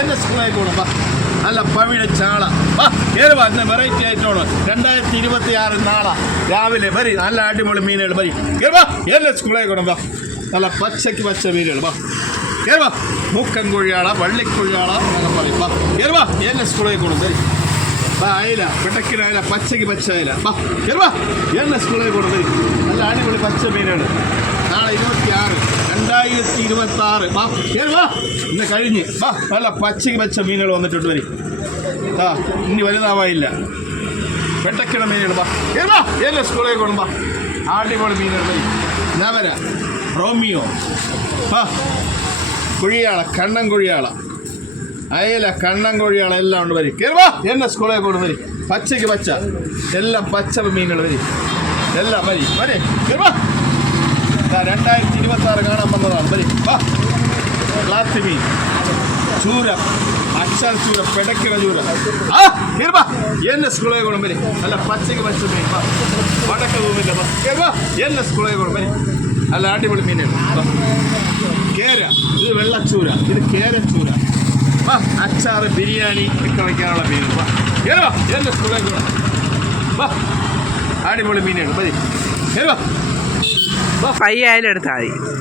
എന്റെ സ്കൂളിലേക്ക് പോകണം വാ. നല്ല പവിഴ ചാള വാ കയറുവാ. ഇന്ന് വെറൈറ്റി ആയിട്ടാണ് 2026 നാളെ രാവിലെ വരി. നല്ല അടിപൊളി മീനുകൾ വരി. കയറുവാ എന്റെ സ്കൂളിലേക്ക് പോകണം വാ. നല്ല പച്ചയ്ക്ക് പച്ച മീനുകൾ വാ. കയറുവാ. മുക്കൻ കൊഴിയാള വള്ളിക്കൊഴിയാള എന്നൊക്കെ പറയും വാ. കയറുവാ എന്റെ സ്കൂളിലേക്ക് പോകണം വരി. വാ അയില പെട്ടക്കിന് അയില പച്ചയ്ക്ക് പച്ച അയില വാ. കയറുവാ എന്റെ സ്കൂളിലേക്ക് പോകണം വരി. നല്ല അടിപൊളി പച്ച മീനുകൾ നാളെ 2026 വാ. കയറുവാ. ഇന്ന് കഴിഞ്ഞ് വാ. നല്ല പച്ചയ്ക്ക് പച്ച മീനുകൾ വന്നിട്ടുണ്ട് വരി. ആ ഇനി വലുതാവായില്ല. പെട്ടക്കിണ മീനുകൾ വാ. കയറുവാ എന്റെ സ്കൂളിലേക്ക് പോകണം വാ. അടിപൊളി മീനുകൾ വരി. നവര റോമിയോ വാ. കുഴിയാള കണ്ണൻ കുഴിയാള അയല കണ്ണൻ കുഴിയാള എല്ലാം ഉണ്ട് വരി. കയറുവാ എന്നെ സ്കൂളിലേക്ക് കൊണ്ട് വരി. പച്ചയ്ക്ക് പച്ച എല്ലാം പച്ച മീനുകൾ വരി. എല്ലാം വരി വരെ. കയറുവാ. 2026 കാണാൻ വന്നതാണ് വരി. വാ. ഗ്ലാത്തി മീൻ ചൂര അക്ഷര ചൂര പെടക്കിട ചൂര ആ കയറുവാ എന്നെ സ്കൂളിലേക്ക് കൊണ്ട് വരി. നല്ല പച്ചയ്ക്ക് പച്ച മീൻ വാ. വടക്ക ഭൂമിൻ്റെ കയറുവാ എന്നെ സ്കൂളിലേക്ക് കൊണ്ട് വരി. നല്ല അടിപൊളി മീനുകൾ കേര. ഇത് വെള്ളച്ചൂര ഇത് കേരച്ചൂര വാ. അച്ചാറ് ബിരിയാണി ഒക്കെ വയ്ക്കാനുള്ള മീൻ വാ. കയറുവാ എന്റെ സ്കൂളിലേക്ക് വാ. അടിപൊളി മീനുകൾ മതി. കയറുവാ. 5000 എടുത്താൽ മതി.